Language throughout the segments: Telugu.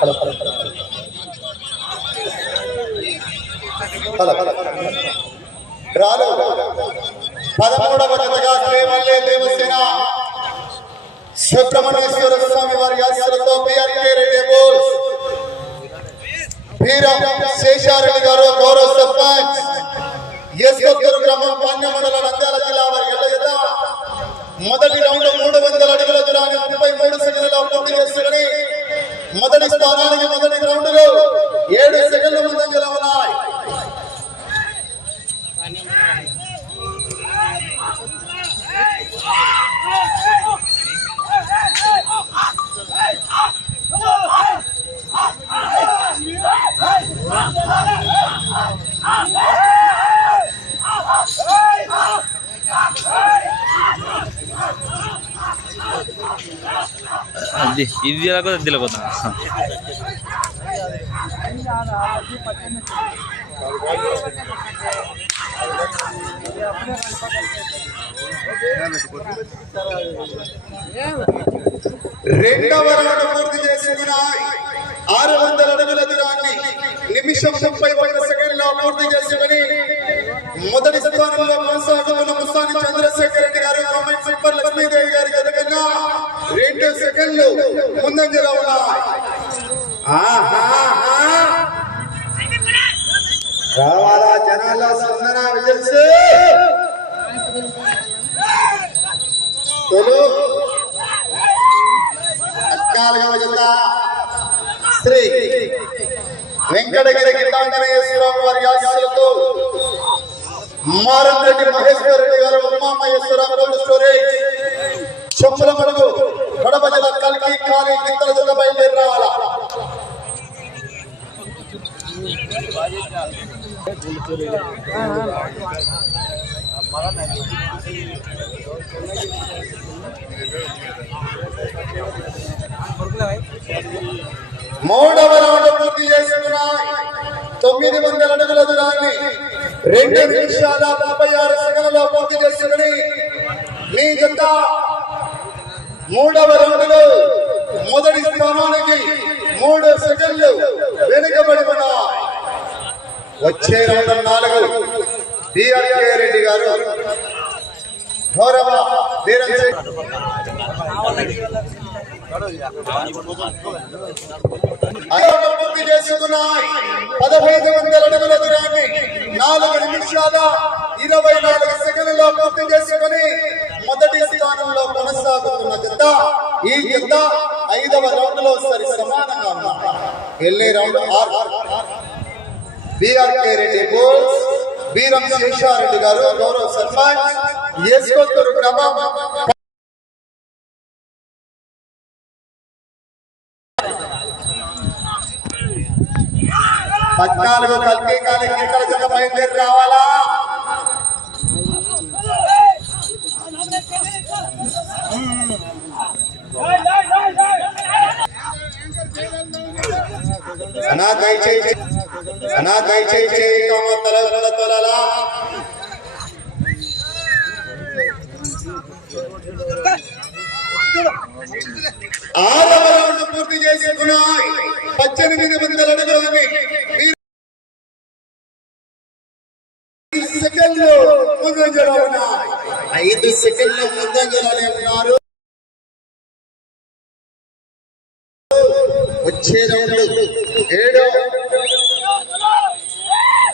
పద పద పద పద పద పద రాలు పదమూడవ జతగా శ్రీవల్లే దేవసేన సుబ్రహ్మణ్యేశ్వర స్వామి వారి ఆశీర్వతో బిఆర్కే రెడ్డి బోల్స్ వీర శేషారెడ్డి గారు గౌరవ సర్పంచ్ ఎస్కొత్తూరు గ్రామం పాండ్య మండలం నంద్యాల జిల్లా వారి ఎల్లజత మొదటి రౌండ్ మొదటి స్థానానికి మొదటి గ్రౌండ్లో ఏడు సెకండ్ల ముందంజలో ఉన్నాయి ఇది ఇది ఎలాగో అది ఎలాగోదా రెండవ రౌండ్ పూర్తి చేసుకున్నాయి ఆరు వందల అడుగుల దూరాన్ని నిమిషం ముప్పై ఒక్క సెకండ్లో పూర్తి చేసుకుని మొదటి స్థానంలో కొనసాగుతున్న ముస్తాని చంద్రశేఖర్ రెడ్డి గారు కామెంట్ సూపర్ లక్ష్మీదేవి రెండు సెకండ్లు ముందంజలో ఉన్నాయి రావాలా జనాల స్పందన విజల్స్ తొలు. పద్నాలుగవ జత శ్రీ వెంకటగిరి గీతాంజనేశ్వరరావు వారి ఆశీస్సులతో మారంరెడ్డి మహేశ్వర రెడ్డి గారు ఉమామహేశ్వరరావు స్టోరేజ్. చెప్పుల మడుగు కడప జిల్లా కలికి కాలి గిత్తల జత బయలుదేరి రావాలా మూడవ రౌండ్ పూర్తి చేసుకున్నాయి తొమ్మిది వందల అడుగుల దూరాన్ని రెండు నిమిషాల నలభై ఆరు సెకండ్లలో పూర్తి చేసుకుని మీ జత మూడవ రౌండ్ మొదటి స్థానానికి మూడు సెకండ్లు వెనుకబడి ఉన్నాయి వచ్చే రౌండ్ నాలుగు. బిఆర్కే రెడ్డి గారు. గౌరవ వీరం పూర్తి చేసుకున్నాయి పదహైదు వందల అడుగుల దూరాన్ని నాలుగు నిమిషాల ఇరవై నాలుగు సెకండ్లలో పూర్తి చేసుకుని మొదటి స్థానంలో కొన కొనసాగుతున్న జత ఈ జత ఐదవ రౌండ్లో సరి సమానంగా ఉన్నాయి వెళ్ళే రౌండ్ ఆరు. బిఆర్కే రెడ్డి బోల్స్ బీరం శేషారెడ్డి గారు గౌరవ సర్పంచ్ ఎస్కొత్తూరు గ్రామం. పద్నాలుగు కల్కి కాలి గిట్టల జత బయలుదేరి రావాలా? అనా దయచేసి అనా దయచేసి తల తొలలా. ఆరవ పూర్తి చేసుకున్నాయి. పద్దెనిమిది వందల అడుగులని ఐదు సెకండ్లు ముందంజలో ఉన్నాయి. ఐదు సెకండ్ల ఉన్నారు. వచ్చే రౌండ్ ఏడు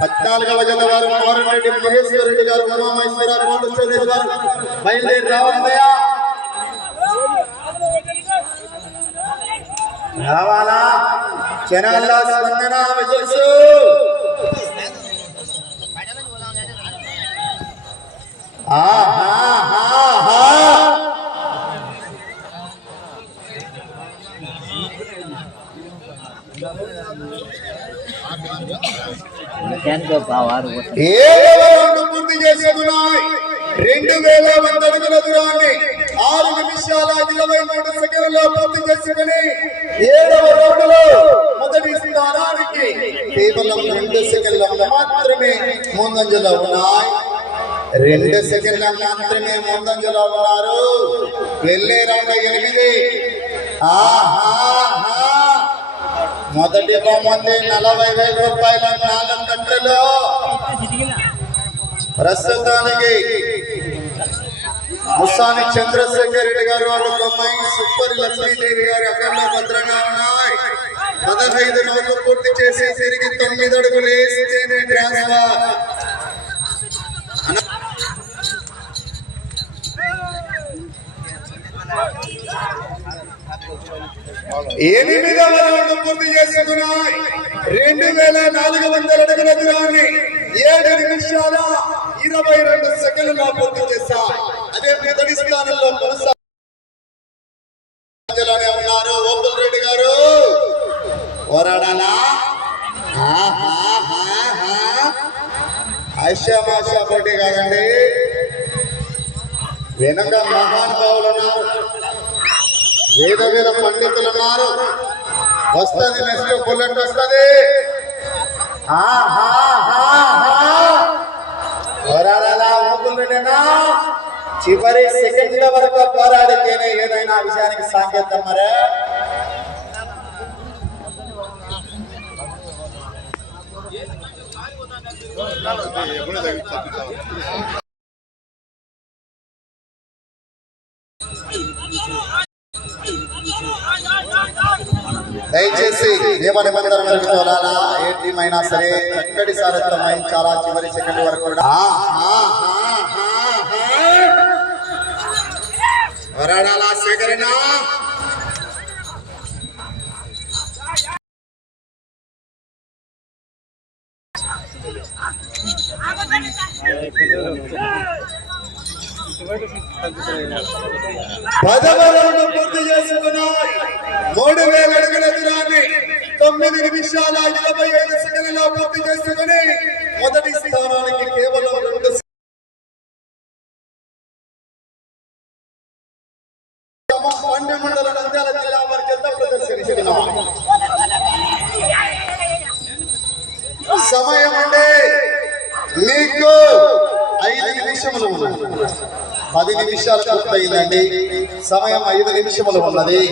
పద్నాలుగవ గల వారు మారెడ్డి మహేశ్వర రెడ్డి గారు ఉమామహేశ్వర కోట స్టోరేజ్ బయలుదేరి రావాలన్నయ్యా రావాలా? జనాల్లో స్పందన విజయసు. ఆ ఏడవ రౌండ్ పూర్తి చేసుకున్నాయి రెండు వేల వంద అడుగుల దూరాన్ని ఆరు నిమిషాల ఇరవై మూడు సెకండ్లో పూర్తి చేసుకుని ఏడవ రౌండ్ మొదటి స్థానానికి కేవలం రెండు సెకండ్ల మాత్రమే ముందంజలో ఉన్నాయి. రెండు సెకండ్ల మాత్రమే ముందంజలో ఉన్నారు. వెళ్ళే రౌండ్ ఎనిమిది. ఆహా. మొదటి బొమ్మంది నలభై వేల రూపాయల నాలుగు గంటలు ప్రస్తుతానికి ముసాని చంద్రశేఖర్ రెడ్డి గారు వాళ్ళ బొమ్మాయి సుప్పరి లక్ష్మీదేవి గారు అఖండ భద్రంగా ఉన్నాయి. పదహైదు రోజులు పూర్తి చేసి తిరిగి తొమ్మిది అడుగులు వేస్తేనే ట్రాన్స్ఫర్ ఎనిమిదవ రౌండ్ పూర్తి చేసుకున్నాయి రెండు వేల నాలుగు వందల అడుగుల దూరాన్ని ఏడు నిమిషాల ఇరవై రెండు సెకండ్ల పూర్తి చేశా. అదే మొదటి స్థానంలో కొనసాగలోనే ఉన్నారు ఓపుల్ రెడ్డి గారు. పోరాడాలా? ఆశామాషా రెడ్డి గారండి వెనక మహానుభావులు ఉన్నారు. వేద వేద పండితులు ఉన్నారు. వస్తుంది నెక్స్ట్ బుల్లెట్ వస్తుంది. పోరాడాలా ఊపులుడేనా చివరి సెకండ్ల వరకు పోరాడితేనే ఏదైనా విషయానికి సాంకేతం మరే. దయచేసి నియమ నిబంధనల మేరకు తోలాలా ఏ టీం అయినా సరే చక్కటి సారథ్యం వహించాలా చివరి సెకండ్ వరకు కూడా. పోరాడాలా సేకరణ పదవ రౌండ్ పూర్తి చేసుకున్నాం. మూడు వేల అడుగుల తొమ్మిది నిమిషాల ఇరవై ఐదు సెకండ్లో పూర్తి చేసుకుని మొదటి స్థానానికి కేవలం రెండు పండి మండల నంద్యాల జిల్లా వారి చెత్త ప్రదర్శించినాం. సమయం అంటే మీకు ఐదు నిమిషములు పది నిమిషాలు పూర్తయిందండి. సమయం ఐదు నిమిషములు ఉన్నది.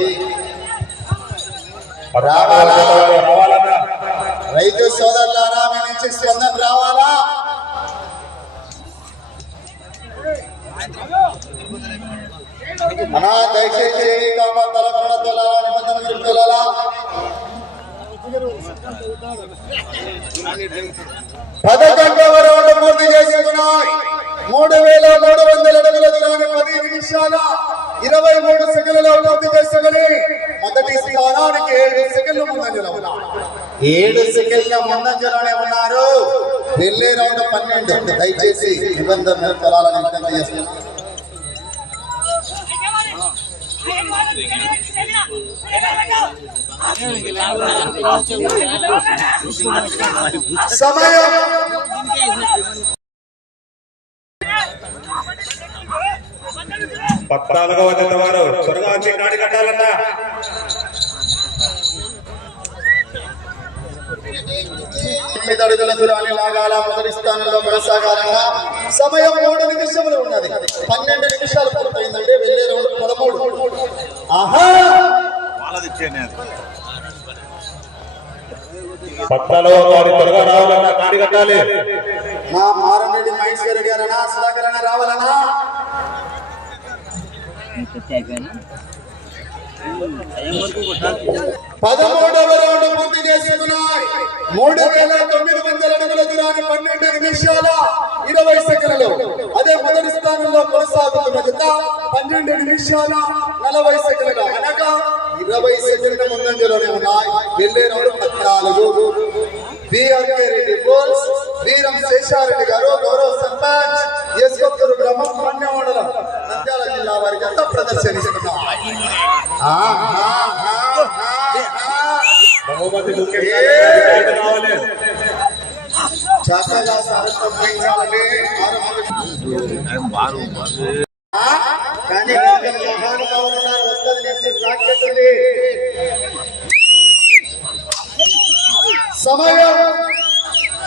రావాలా? రైతు సోదరులారా మీ నుంచి స్పందన రావాలా? అనా దయచేసి కామ తలకొండ తొలాలా నిబంధన మీరు తొలాలా పదకొండవ రౌండ్ పూర్తి చేసుకున్నాయి. మూడు వేల మూడు వందల అడుగుల దూరాన్ని పది నిమిషాల ఇరవై మూడు సెకండ్లలో పూర్తి చేసుకుని మొదటి స్థానానికి ఏడు సెకండ్లు ముందంజలో ఉన్నారు ఏడు సెకండ్ల ముందంజలోనే ఉన్నారు వెళ్ళే రౌండ్ పన్నెండు దయచేసి నిబంధన తొలాలని విజ్ఞప్తి చేస్తున్నారు సమయం పద్నాలుగవ జత వారు త్వరగా వచ్చి నాడి కట్టాలన్నా తొమ్మిది అడుగుల దూరాన్ని లాగాల మొదటి స్థానంలో కొనసాగాలన్నా సమయం మూడు నిమిషములు ఉన్నది. పన్నెండు నిమిషాలు పూర్తయిందండి వెళ్ళే రౌండ్ పదమూడు. ఆహా! పద్నాలుగవ వారు త్వరగా రావాలన్నా కట్టాలి. మా మారరెడ్డి మహేశ్వరి గారనా సుధాకరణ రావాలనా పదమూడవ రౌండ్ పూర్తి చేసుకున్నాయి. మూడు వేల తొమ్మిది వందల అడుగుల దూరాన్ని పన్నెండు నిమిషాల ఇరవై సెకండ్లు. అదే మొదటి స్థానంలో కొనసాగుతున్న జత పన్నెండు నిమిషాల నలభై సెకండ్లు. అనగా ఇరవై సెకండ్ల ముందంజలోనే ఉన్నాయి. వెళ్ళే రౌండ్ పద్నాలుగు. బిఆర్కే రెడ్డి బోల్స్. వీరం శేషారెడ్డి గారు గౌరవ సర్పంచ్ ఎస్కొత్తూరు గ్రామం పన్నె మండలం నంద్యాల జిల్లా వారికి అంతా ప్రదర్శనిస్తున్నారు బహుమతి ముఖ్యంగా నాడి కావాలి చక్కగా సారథ్యం వహించాలని ఆరంభం బారు బారు ఆ? కానీ కొంచెం మహానుభావులు ఉన్నారు వస్తుంది నెక్స్ట్ బ్లాక్ పెట్టండి సమయం.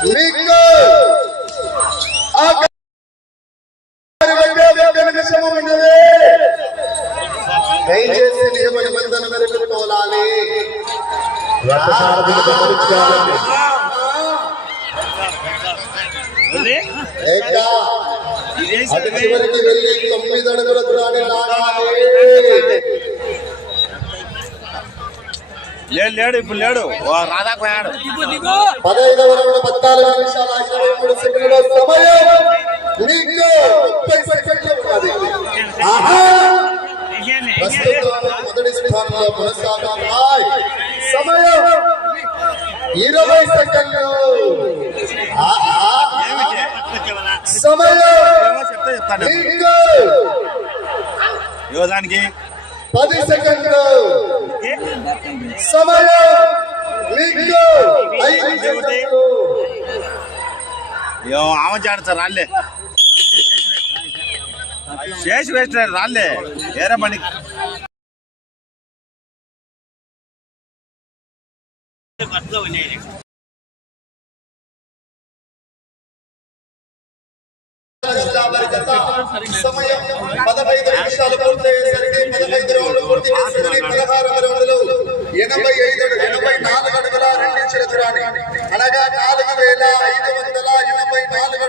మీకు. నిమిషము ఉన్నది దయచేసి నియమ నిబంధన మేరకు తోలాలి చివరికి వెళ్ళి తొమ్మిది అడుగుల దూరాన్ని లాగాలి. లేడు లేడు ఇప్పుడు లేడు. ఓ రాధా పోయాడు పదహైదవ రౌండ్ పద్నాలుగు నిమిషాల ఇరవై మూడు సెకండ్ల సమయం. మీకు ముప్పై సెకండ్లు ఉన్నది. ఆహా! ప్రస్తుతం మొదటి స్థానంలో కొనసాగుతున్నాయి. సమయం ఇరవై సెకండ్లు! సమయం పది సెకండ్లు. సమయం మీకు ఐదు సెకండ్లు. ఆమె చేడతారు రాలే. చేసి వేస్ట్ రాలే. వేరే పని సమయం పదహైదు నిమిషాలు పూర్తయ్యేసరికి పదహైదు రోజులు పూర్తి చేసుకుని ఎనభై ఐదు ఎనభై నాలుగు అడుగుల రెండించిన దూరాన్ని అనగా నాలుగు వేల ఐదు వందల ఎనభై నాలుగు